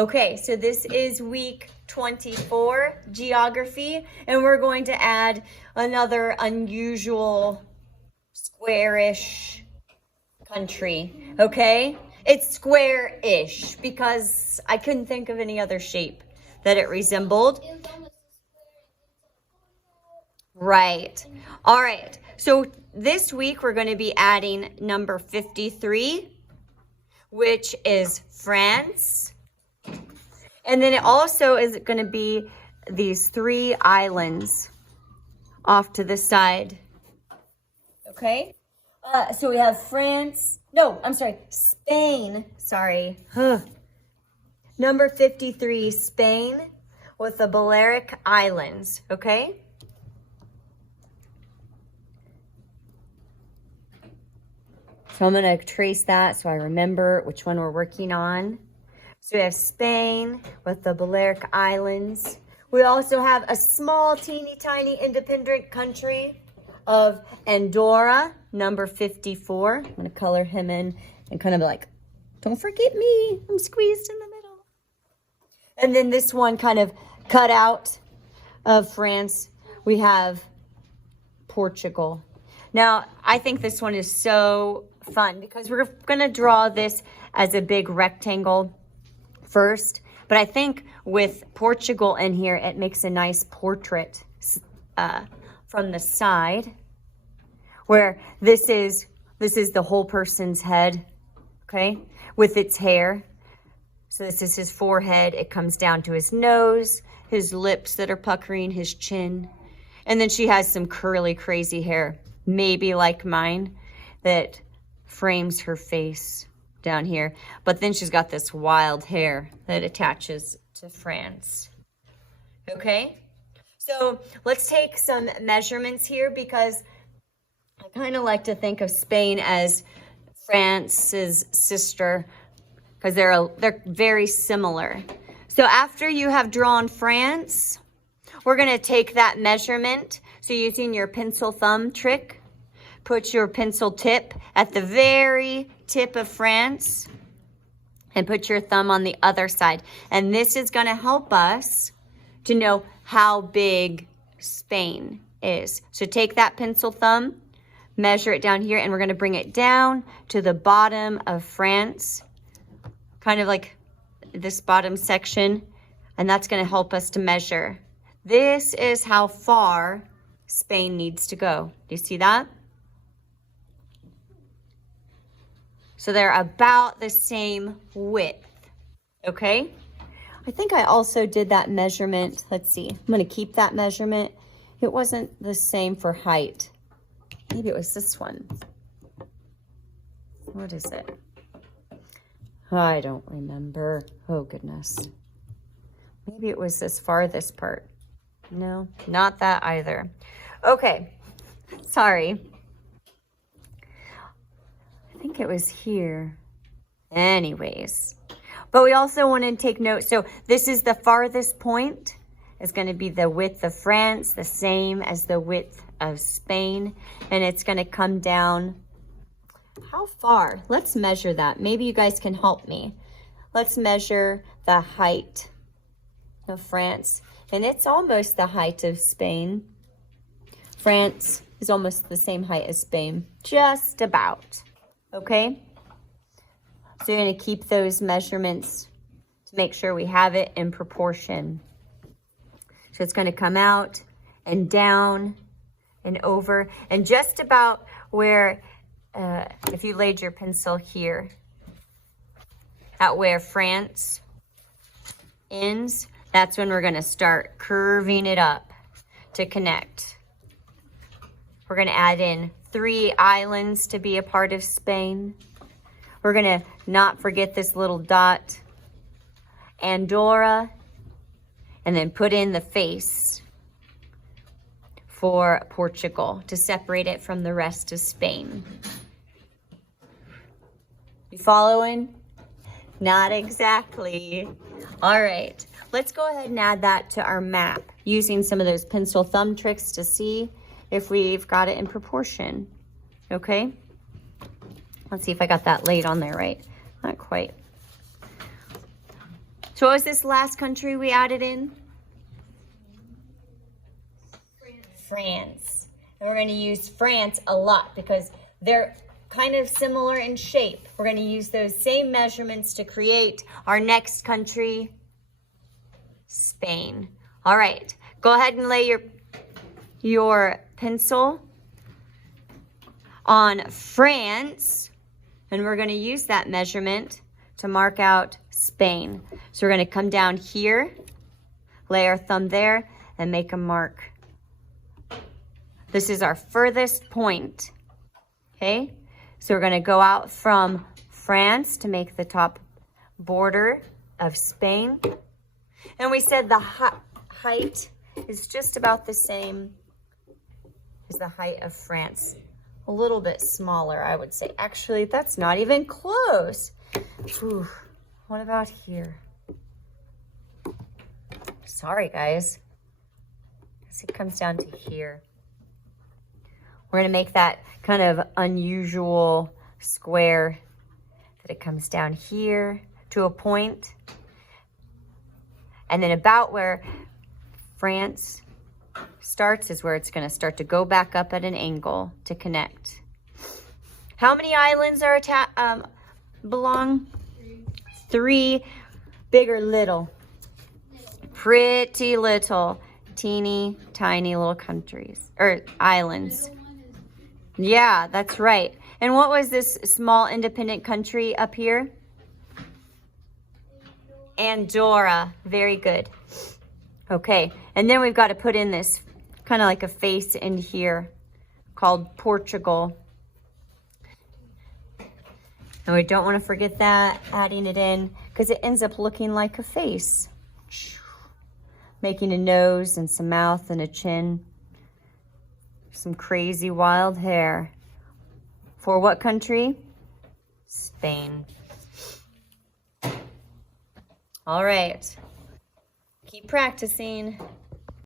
Okay, so this is week 24, geography, and we're going to add another unusual squarish country, okay? It's square-ish because I couldn't think of any other shape that it resembled. Right. All right. So this week we're going to be adding number 53, which is France. And then it also is going to be these 3 islands off to the side. Okay. So we have France. No, I'm sorry. Spain. Sorry. Number 53, Spain with the Balearic Islands. Okay. So I'm going to trace that so I remember which one we're working on. So we have Spain with the Balearic Islands. We also have a small, teeny tiny independent country of Andorra, number 54. I'm going to color him in and kind of like, don't forget me. I'm squeezed in the middle. And then this one kind of cut out of France. We have Portugal. Now, I think this one is so fun because we're going to draw this as a big rectangle first. But I think with Portugal in here, it makes a nice portrait from the side where this is the whole person's head, okay, with its hair. So this is his forehead. It comes down to his nose, his lips that are puckering, his chin. And then she has some curly, crazy hair, maybe like mine, that frames her face down here. But then she's got this wild hair that attaches to France. Okay? So let's take some measurements here because I kind of like to think of Spain as France's sister because they're very similar. So after you have drawn France, we're going to take that measurement. So using your pencil thumb trick, put your pencil tip at the very tip of France and put your thumb on the other side. And this is going to help us to know how big Spain is. So take that pencil thumb, measure it down here, and we're going to bring it down to the bottom of France, kind of like this bottom section. And that's going to help us to measure. This is how far Spain needs to go. Do you see that? So they're about the same width, okay? I think I also did that measurement. Let's see. I'm going to keep that measurement. It wasn't the same for height. Maybe it was this one. What is it? I don't remember. Oh, goodness. Maybe it was this farthest part. No, not that either. Okay. Sorry. I think it was here. Anyways. But we also want to take note. So this is the farthest point. It's going to be the width of France, the same as the width of Spain. And it's going to come down. How far? Let's measure that. Maybe you guys can help me. Let's measure the height of France. And it's almost the height of Spain. France is almost the same height as Spain. Just about. Okay? So you're going to keep those measurements to make sure we have it in proportion. So it's going to come out and down and over. And just about where, if you laid your pencil here, at where France ends, that's when we're going to start curving it up to connect. We're going to add in 3 islands to be a part of Spain. We're going to not forget this little dot, Andorra, and then put in the face for Portugal to separate it from the rest of Spain. You following? Not exactly. All right, let's go ahead and add that to our map using some of those pencil thumb tricks to see if we've got it in proportion. Okay, let's see if I got that laid on there right. Not quite. So what was this last country we added in? France. And we're going to use France a lot because they're kind of similar in shape. We're going to use those same measurements to create our next country, Spain. All right, go ahead and lay your pencil on France, and we're going to use that measurement to mark out Spain. So we're going to come down here, lay our thumb there, and make a mark. This is our furthest point, okay? So we're going to go out from France to make the top border of Spain. And we said the height is just about the same as the height of France. A little bit smaller, I would say. Actually, that's not even close. Ooh, what about here? Sorry, guys. It comes down to here. We're going to make that kind of unusual square that it comes down here to a point. And then about where France starts is where it's going to start to go back up at an angle to connect. How many islands are belong? 3. Big or little? Pretty little. Teeny tiny little countries or islands. Yeah, that's right. And what was this small independent country up here? Andorra. Very good. Okay, and then we've got to put in this kind of like a face in here called Portugal. And we don't want to forget that, adding it in, because it ends up looking like a face. Making a nose and some mouth and a chin. Some crazy wild hair. For what country? Spain. All right. Keep practicing.